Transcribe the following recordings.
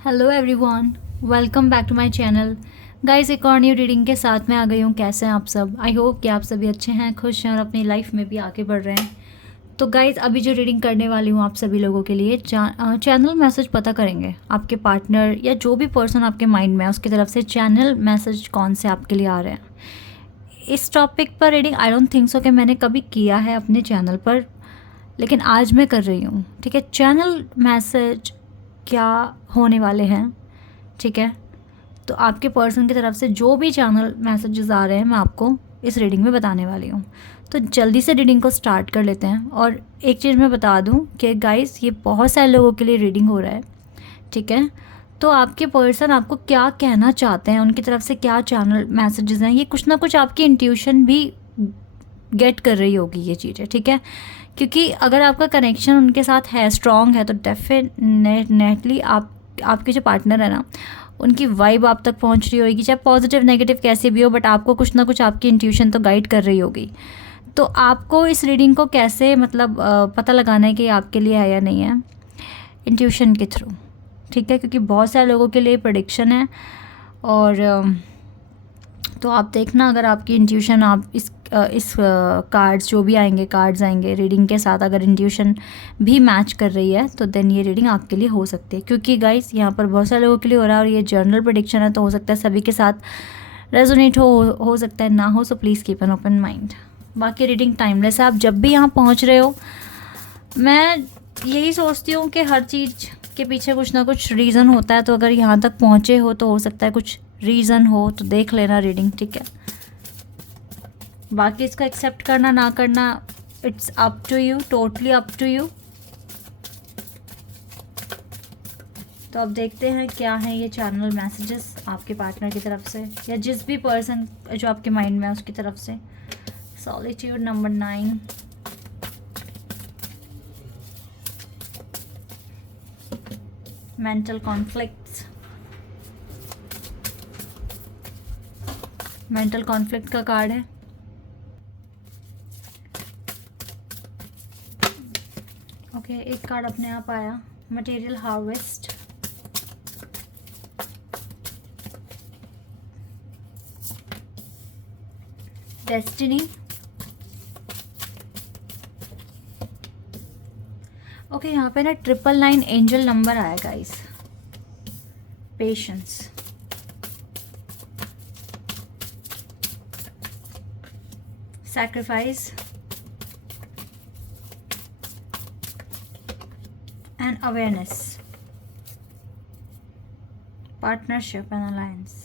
Hello everyone, welcome back to my channel. Guys, एक और new reading के साथ में आ गई हूँ। कैसे हैं आप सब? आई होप कि आप सभी अच्छे हैं, खुश हैं और अपनी लाइफ में भी आगे बढ़ रहे हैं। तो गाइस, अभी जो रीडिंग करने वाली हूँ आप सभी लोगों के लिए, चैनल मैसेज पता करेंगे आपके पार्टनर या जो भी पर्सन आपके माइंड में है उसकी तरफ से चैनल मैसेज कौन से आपके लिए आ रहे हैं। इस टॉपिक पर reading I don't think so कि मैंने कभी किया है अपने चैनल पर, लेकिन आज मैं कर रही हूँ। ठीक है, चैनल मैसेज क्या होने वाले हैं। ठीक है, तो आपके पर्सन की तरफ से जो भी चैनल मैसेजेस आ रहे हैं मैं आपको इस रीडिंग में बताने वाली हूँ। तो जल्दी से रीडिंग को स्टार्ट कर लेते हैं। और एक चीज़ मैं बता दूँ कि गाइस, ये बहुत सारे लोगों के लिए रीडिंग हो रहा है। ठीक है, तो आपके पर्सन आपको क्या कहना चाहते हैं, उनकी तरफ से क्या चैनल मैसेजेस हैं, ये कुछ ना कुछ आपकी इंट्यूशन भी गेट कर रही होगी ये चीज़ें। ठीक है, क्योंकि अगर आपका कनेक्शन उनके साथ है, स्ट्रॉन्ग है, तो डेफिनेटली आपके जो पार्टनर है ना, उनकी वाइब आप तक पहुंच रही होगी, चाहे पॉजिटिव नेगेटिव कैसे भी हो, बट आपको कुछ ना कुछ आपकी इंट्यूशन तो गाइड कर रही होगी। तो आपको इस रीडिंग को कैसे पता लगाना है कि आपके लिए है या नहीं है, इंट्यूशन के थ्रू। ठीक है, क्योंकि बहुत सारे लोगों के लिए प्रेडिक्शन है। और तो आप देखना, अगर आपकी इंट्यूशन आप इस कार्ड्स जो भी आएंगे, कार्ड्स आएंगे रीडिंग के साथ, अगर इंट्यूशन भी मैच कर रही है तो देन ये रीडिंग आपके लिए हो सकती है। क्योंकि गाइस, यहाँ पर बहुत सारे लोगों के लिए हो रहा है और ये जर्नल प्रेडिक्शन है, तो हो सकता है सभी के साथ रेजोनेट हो सकता है ना हो। So please keep an open mind. बाकी रीडिंग टाइमलेस है। आप जब भी यहाँ पहुँच रहे हो, मैं यही सोचती हूँ कि हर चीज़ के पीछे कुछ ना कुछ रीज़न होता है। तो अगर यहाँ तक पहुँचे हो तो हो सकता है कुछ रीज़न हो, तो देख लेना रीडिंग। ठीक है, बाकी इसको एक्सेप्ट करना ना करना, it's up to you, totally up to you. तो अब देखते हैं क्या है ये चैनल मैसेजेस आपके पार्टनर की तरफ से या जिस भी पर्सन जो आपके माइंड में है उसकी तरफ से। Solitude number 9, mental conflicts. Mental conflict का कार्ड है। ओके, एक कार्ड अपने आप आया, मटेरियल हार्वेस्ट। डेस्टिनी। ओके, यहाँ पे ना 999 एंजल नंबर आया guys. Patience. Sacrifice and awareness. Partnership and alliance.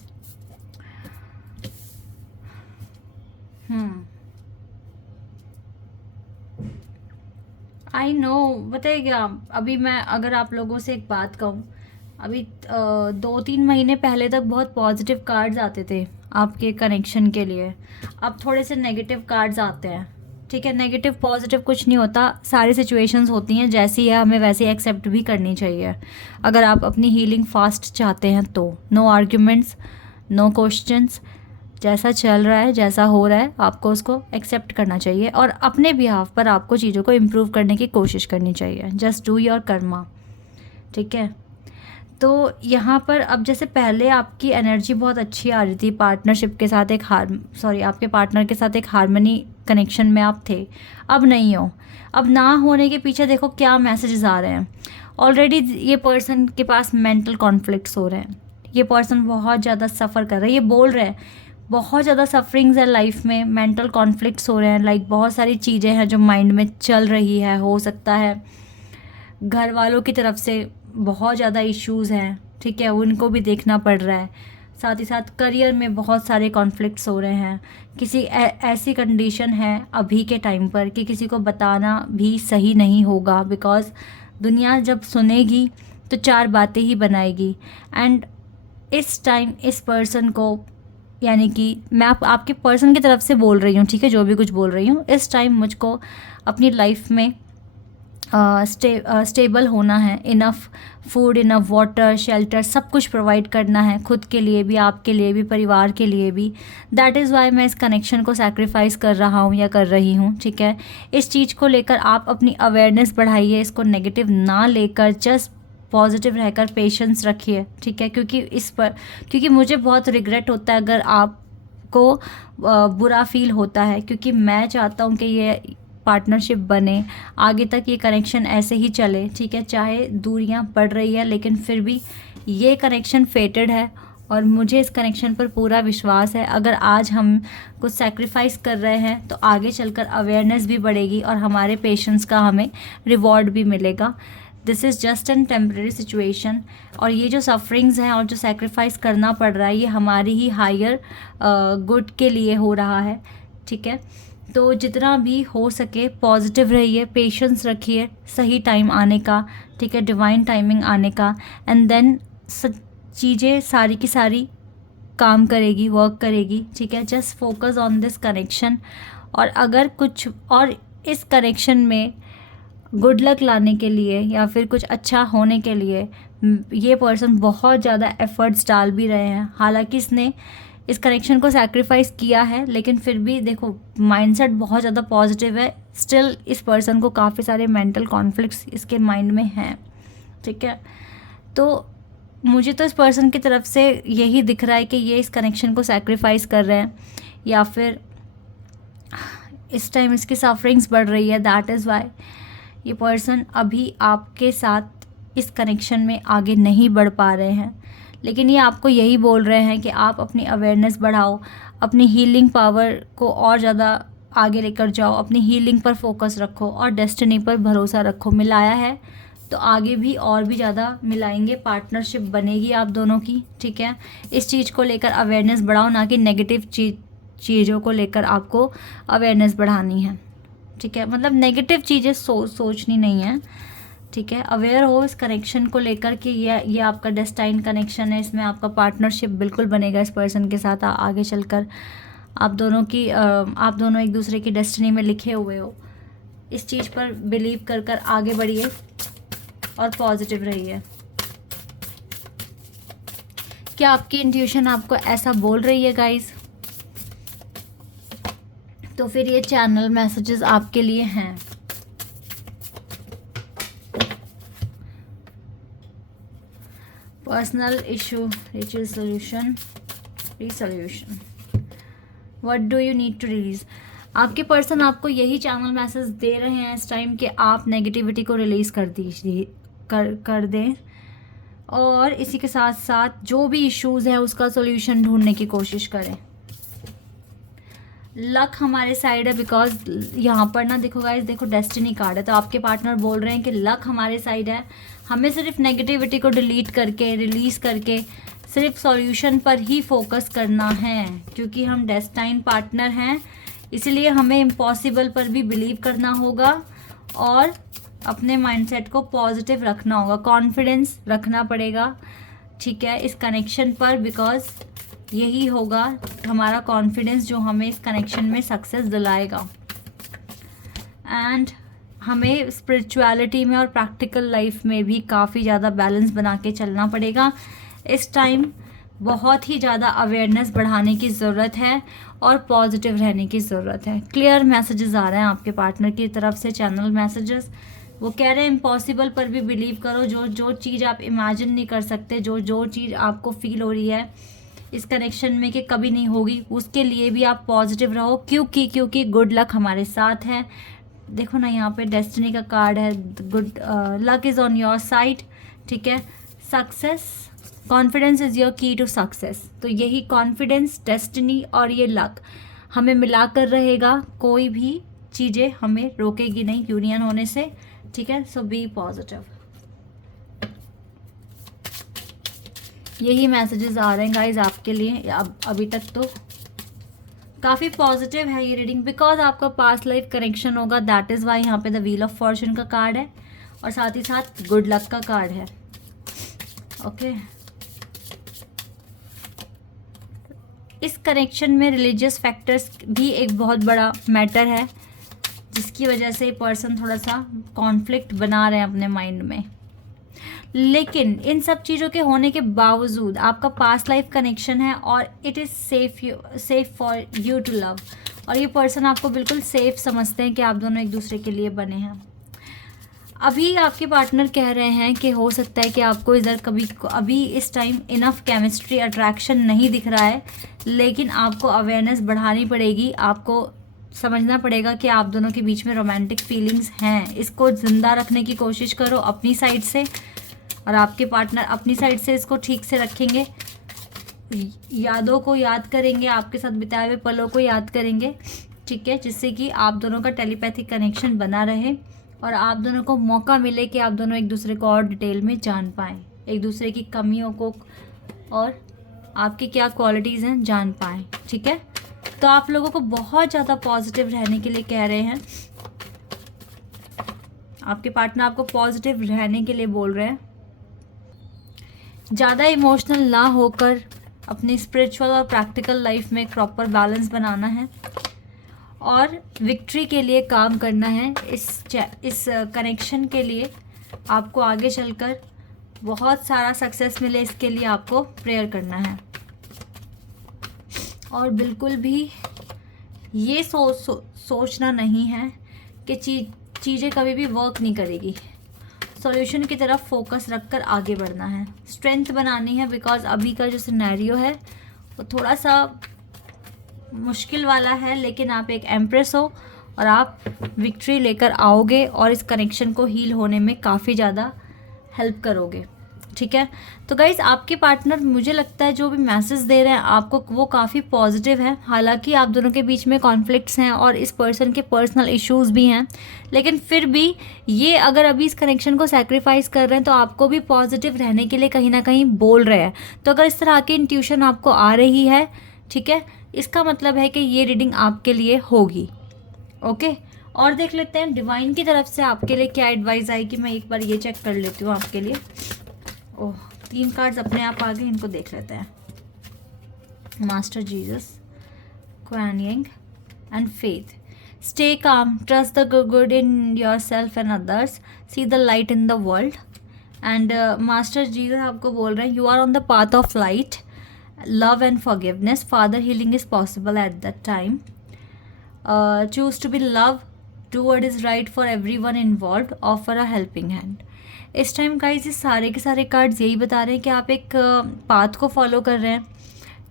I know, बताइए क्या। अभी मैं अगर आप लोगों से एक बात कहूँ, अभी 2-3 महीने पहले तक बहुत पॉजिटिव कार्ड्स आते थे आपके कनेक्शन के लिए। अब थोड़े से नेगेटिव कार्ड्स आते हैं। ठीक है, नेगेटिव पॉजिटिव कुछ नहीं होता, सारी सिचुएशंस होती हैं जैसी है, हमें वैसे एक्सेप्ट भी करनी चाहिए। अगर आप अपनी हीलिंग फास्ट चाहते हैं तो नो आर्ग्यूमेंट्स, नो क्वेश्चंस। जैसा चल रहा है, जैसा हो रहा है, आपको उसको एक्सेप्ट करना चाहिए और अपने बिहाफ पर आपको चीज़ों को इम्प्रूव करने की कोशिश करनी चाहिए। Just do your Karma. ठीक है, तो यहाँ पर अब जैसे पहले आपकी एनर्जी बहुत अच्छी आ रही थी, पार्टनरशिप के साथ आपके पार्टनर के साथ एक हार्मनी कनेक्शन में आप थे, अब नहीं हो। अब ना होने के पीछे देखो क्या मैसेजेस आ रहे हैं। ऑलरेडी ये पर्सन के पास मेंटल कॉन्फ्लिक्ट्स हो रहे हैं, ये पर्सन बहुत ज़्यादा सफ़र कर रहा है, ये बोल रहे हैं बहुत ज़्यादा सफरिंग्स है लाइफ में, मेंटल कॉन्फ्लिक्ट्स हो रहे हैं। लाइक बहुत सारी चीज़ें हैं जो माइंड में चल रही है। हो सकता है घर वालों की तरफ से बहुत ज़्यादा इश्यूज़ हैं। ठीक है, उनको भी देखना पड़ रहा है। साथ ही साथ करियर में बहुत सारे कॉन्फ्लिक्ट्स हो रहे हैं। किसी ऐसी कंडीशन है अभी के टाइम पर कि किसी को बताना भी सही नहीं होगा, बिकॉज़ दुनिया जब सुनेगी तो 4 बातें ही बनाएगी। एंड इस टाइम इस पर्सन को, यानी कि मैं आपके पर्सन की तरफ से बोल रही हूँ, ठीक है, जो भी कुछ बोल रही हूँ, इस टाइम मुझको अपनी लाइफ में स्टेबल होना है। Enough food, enough water, shelter, सब कुछ प्रोवाइड करना है, खुद के लिए भी, आपके लिए भी, परिवार के लिए भी। दैट इज़ वाई मैं इस कनेक्शन को सैक्रिफाइस कर रहा हूँ या कर रही हूँ। ठीक है, इस चीज़ को लेकर आप अपनी अवेयरनेस बढ़ाइए, इसको नेगेटिव ना लेकर जस्ट पॉजिटिव रहकर पेशेंस रखिए, ठीक है, क्योंकि मुझे बहुत रिग्रेट होता है अगर आपको बुरा फील होता है, क्योंकि मैं चाहता हूँ कि ये पार्टनरशिप बने, आगे तक ये कनेक्शन ऐसे ही चले, ठीक है, चाहे दूरियां बढ़ रही है लेकिन फिर भी ये कनेक्शन फेटेड है और मुझे इस कनेक्शन पर पूरा विश्वास है। अगर आज हम कुछ सेक्रीफाइस कर रहे हैं तो आगे चलकर अवेयरनेस भी बढ़ेगी और हमारे पेशेंस का हमें रिवॉर्ड भी मिलेगा। This is just an temporary situation, और ये जो सफरिंग्स हैं और जो सेक्रीफाइस करना पड़ रहा है ये हमारी ही हायर गुड के लिए हो रहा है, ठीक है। तो जितना भी हो सके पॉजिटिव रहिए, पेशेंस रखिए, सही टाइम आने का, ठीक है, डिवाइन टाइमिंग आने का, एंड देन चीज़ें सारी की सारी काम करेगी, वर्क करेगी, ठीक है। Just focus on this connection, और अगर कुछ और इस कनेक्शन में गुड लक लाने के लिए या फिर कुछ अच्छा होने के लिए ये पर्सन बहुत ज़्यादा एफर्ट्स डाल भी रहे हैं। हालांकि इसने इस कनेक्शन को सैक्रिफाइस किया है लेकिन फिर भी देखो माइंडसेट बहुत ज़्यादा पॉजिटिव है। स्टिल इस पर्सन को काफ़ी सारे मेंटल कॉन्फ्लिक्ट्स इसके माइंड में हैं, ठीक है। तो मुझे तो इस पर्सन की तरफ से यही दिख रहा है कि ये इस कनेक्शन को सैक्रिफाइस कर रहे हैं, या फिर इस टाइम इसकी सफरिंग्स बढ़ रही है। दैट इज़ वाई ये पर्सन अभी आपके साथ इस कनेक्शन में आगे नहीं बढ़ पा रहे हैं, लेकिन ये आपको यही बोल रहे हैं कि आप अपनी अवेयरनेस बढ़ाओ, अपनी हीलिंग पावर को और ज़्यादा आगे लेकर जाओ, अपनी हीलिंग पर फोकस रखो और डेस्टिनी पर भरोसा रखो। मिलाया है तो आगे भी और भी ज़्यादा मिलाएंगे, पार्टनरशिप बनेगी आप दोनों की, ठीक है। इस चीज़ को लेकर अवेयरनेस बढ़ाओ, ना कि नेगेटिव चीज़ों को लेकर आपको अवेयरनेस बढ़ानी है, ठीक है। मतलब नेगेटिव चीज़ें सोचनी नहीं है, ठीक है। अवेयर हो इस कनेक्शन को लेकर कि ये आपका डेस्टाइन कनेक्शन है, इसमें आपका पार्टनरशिप बिल्कुल बनेगा इस पर्सन के साथ आगे चलकर। आप दोनों एक दूसरे की डेस्टिनी में लिखे हुए हो। इस चीज़ पर बिलीव कर आगे बढ़िए और पॉजिटिव रहिए। क्या आपकी इंट्यूशन आपको ऐसा बोल रही है गाइस? तो फिर ये चैनल मैसेजेस आपके लिए हैं। Personal issue resolution, what do you need to release. आपके पर्सन आपको यही चैनल मैसेज दे रहे हैं इस टाइम कि आप नेगेटिविटी को रिलीज कर दीजिए, कर दें, और इसी के साथ साथ जो भी इश्यूज है उसका सॉल्यूशन ढूंढने की कोशिश करें। लक हमारे साइड है, बिकॉज यहाँ पर ना देखो गाइस, देखो डेस्टिनी कार्ड है, तो आपके पार्टनर बोल रहे हैं कि लक हमारे साइड है। हमें सिर्फ नेगेटिविटी को डिलीट करके, रिलीज़ करके सिर्फ सॉल्यूशन पर ही फोकस करना है, क्योंकि हम डेस्टाइन पार्टनर हैं। इसलिए हमें इम्पॉसिबल पर भी बिलीव करना होगा और अपने माइंडसेट को पॉजिटिव रखना होगा, कॉन्फिडेंस रखना पड़ेगा, ठीक है, इस कनेक्शन पर, बिकॉज यही होगा हमारा कॉन्फिडेंस जो हमें इस कनेक्शन में सक्सेस दिलाएगा। एंड हमें स्पिरिचुअलिटी में और प्रैक्टिकल लाइफ में भी काफ़ी ज़्यादा बैलेंस बना के चलना पड़ेगा। इस टाइम बहुत ही ज़्यादा अवेयरनेस बढ़ाने की ज़रूरत है और पॉजिटिव रहने की ज़रूरत है। क्लियर मैसेजेस आ रहे हैं आपके पार्टनर की तरफ से, चैनल मैसेजेस। वो कह रहे हैं इम्पॉसिबल पर भी बिलीव करो। जो चीज़ आप इमेजिन नहीं कर सकते, जो चीज़ आपको फील हो रही है इस कनेक्शन में कि कभी नहीं होगी, उसके लिए भी आप पॉजिटिव रहो, क्योंकि गुड लक हमारे साथ है। देखो ना, यहाँ पे डेस्टिनी का कार्ड है, good luck is on your side, ठीक है। सक्सेस, कॉन्फिडेंस इज़ योर की टू सक्सेस। तो यही कॉन्फिडेंस, डेस्टिनी और ये लक हमें मिलाकर रहेगा, कोई भी चीज़ें हमें रोकेगी नहीं यूनियन होने से, ठीक है। सो बी पॉजिटिव। यही मैसेजेस आ रहे हैं गाइज आपके लिए। अभी तक तो काफ़ी पॉजिटिव है ये रीडिंग, बिकॉज आपका पास्ट लाइफ कनेक्शन होगा। दैट इज़ वाई यहाँ पे द व्हील ऑफ फॉर्चून का कार्ड है और साथ ही साथ गुड लक का कार्ड है, ओके। इस कनेक्शन में रिलीजियस फैक्टर्स भी एक बहुत बड़ा मैटर है, जिसकी वजह से पर्सन थोड़ा सा कॉन्फ्लिक्ट बना रहे हैं अपने माइंड में। लेकिन इन सब चीज़ों के होने के बावजूद आपका पास्ट लाइफ कनेक्शन है और it is safe for you to love, और ये पर्सन आपको बिल्कुल सेफ समझते हैं कि आप दोनों एक दूसरे के लिए बने हैं। अभी आपके पार्टनर कह रहे हैं कि हो सकता है कि आपको इधर कभी अभी इस टाइम इनफ केमिस्ट्री अट्रैक्शन नहीं दिख रहा है, लेकिन आपको अवेयरनेस बढ़ानी पड़ेगी। आपको समझना पड़ेगा कि आप दोनों के बीच में रोमांटिक फीलिंग्स हैं। इसको ज़िंदा रखने की कोशिश करो अपनी साइड से, और आपके पार्टनर अपनी साइड से इसको ठीक से रखेंगे। यादों को याद करेंगे, आपके साथ बिताए हुए पलों को याद करेंगे, ठीक है, जिससे कि आप दोनों का टेलीपैथिक कनेक्शन बना रहे और आप दोनों को मौका मिले कि आप दोनों एक दूसरे को और डिटेल में जान पाएँ, एक दूसरे की कमियों को और आपकी क्या क्वालिटीज़ हैं जान पाएँ, ठीक है। तो आप लोगों को बहुत ज़्यादा पॉजिटिव रहने के लिए कह रहे हैं। आपके पार्टनर आपको पॉजिटिव रहने के लिए बोल रहे हैं। ज़्यादा इमोशनल ना होकर अपनी स्पिरिचुअल और प्रैक्टिकल लाइफ में एक प्रॉपर बैलेंस बनाना है और विक्ट्री के लिए काम करना है। इस कनेक्शन के लिए आपको आगे चलकर बहुत सारा सक्सेस मिले, इसके लिए आपको प्रेयर करना है। और बिल्कुल भी ये सोचना नहीं है कि चीज़ें कभी भी वर्क नहीं करेगी। सॉल्यूशन की तरफ फोकस रखकर आगे बढ़ना है, स्ट्रेंथ बनानी है, बिकॉज अभी का जो सिनेरियो है वो थोड़ा सा मुश्किल वाला है, लेकिन आप एक एम्प्रेस हो और आप विक्ट्री लेकर आओगे और इस कनेक्शन को हील होने में काफ़ी ज़्यादा हेल्प करोगे, ठीक है। तो गाइज़ आपके पार्टनर मुझे लगता है जो भी मैसेज दे रहे हैं आपको वो काफ़ी पॉजिटिव है। हालांकि आप दोनों के बीच में कॉन्फ्लिक्ट्स हैं और इस पर्सन के पर्सनल इश्यूज़ भी हैं, लेकिन फिर भी ये अगर अभी इस कनेक्शन को सैक्रिफाइस कर रहे हैं तो आपको भी पॉजिटिव रहने के लिए कहीं ना कहीं बोल रहे हैं। तो अगर इस तरह की इंट्यूशन आपको आ रही है, ठीक है, इसका मतलब है कि ये रीडिंग आपके लिए होगी। ओके, और देख लेते हैं डिवाइन की तरफ से आपके लिए क्या एडवाइस आएगी। मैं एक बार ये चेक कर लेती हूँ आपके लिए। ओह, 3 कार्ड्स अपने आप आ गए, इनको देख लेते हैं। Master Jesus, queen young and faith. Stay calm, trust the good in yourself and others, see the light in the world. And master Jesus आपको बोल रहे हैं you are on the path of light, love and forgiveness, father healing is possible at that time. Choose to be love, do what is right for everyone involved, offer a helping hand. इस time guys ये सारे के सारे cards यही बता रहे हैं कि आप एक पाथ को फॉलो कर रहे हैं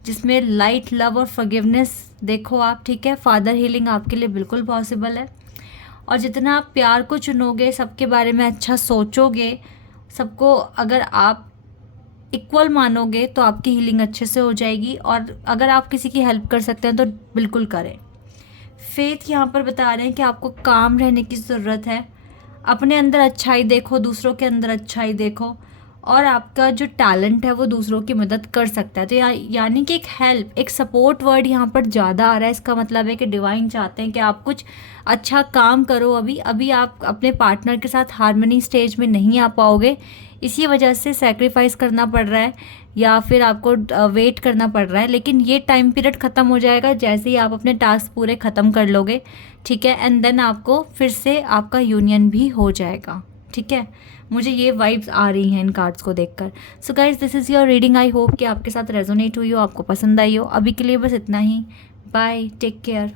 जिसमें लाइट, लव और फॉरगिवनेस देखो आप, ठीक है। फादर हीलिंग आपके लिए बिल्कुल पॉसिबल है, और जितना आप प्यार को चुनोगे, सबके बारे में अच्छा सोचोगे, सबको अगर आप इक्वल मानोगे तो आपकी हीलिंग अच्छे से हो जाएगी। और अगर आप किसी की हेल्प कर सकते हैं तो बिल्कुल करें। फेथ यहाँ पर बता रहे हैं कि आपको काम रहने की ज़रूरत है, अपने अंदर अच्छाई देखो, दूसरों के अंदर अच्छाई देखो, और आपका जो टैलेंट है वो दूसरों की मदद कर सकता है। तो यानी कि एक हेल्प, एक सपोर्ट वर्ड यहाँ पर ज़्यादा आ रहा है। इसका मतलब है कि डिवाइन चाहते हैं कि आप कुछ अच्छा काम करो। अभी आप अपने पार्टनर के साथ हार्मनी स्टेज में नहीं आ पाओगे, इसी वजह से सैक्रिफाइस करना पड़ रहा है या फिर आपको वेट करना पड़ रहा है। लेकिन ये टाइम पीरियड ख़त्म हो जाएगा जैसे ही आप अपने टास्क पूरे ख़त्म कर लोगे, ठीक है। एंड देन आपको फिर से आपका यूनियन भी हो जाएगा, ठीक है। मुझे ये वाइब्स आ रही हैं इन कार्ड्स को देखकर। So guys this is your reading. I hope कि आपके साथ रेजोनेट हुई हो, आपको पसंद आई हो। अभी के लिए बस इतना ही। Bye, take care.